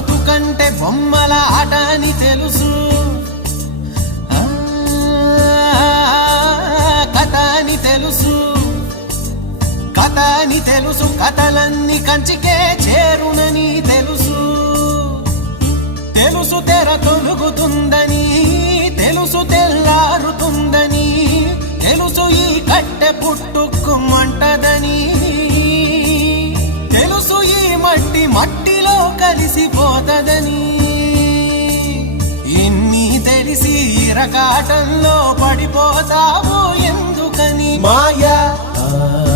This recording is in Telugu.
బతుకంటే బొమ్మల ఆట అని తెలుసు, కథ అని తెలుసు, కథ అని తెలుసు, కథలన్నీ కంచికే చేరునని తెలుసు, తెలుసు తెర తొలుగుతుందని, తెలుసు తెల్లారుతుందని, తెలుసు ఈ కట్టె పుట్టుకుమంటదని, తెలుసు ఈ మట్టి మట్టిలో కలిసిపోతదని, ఇన్ని తెలిసి ఇరకాటంలో పడిపోతావు ఎందుకని మాయా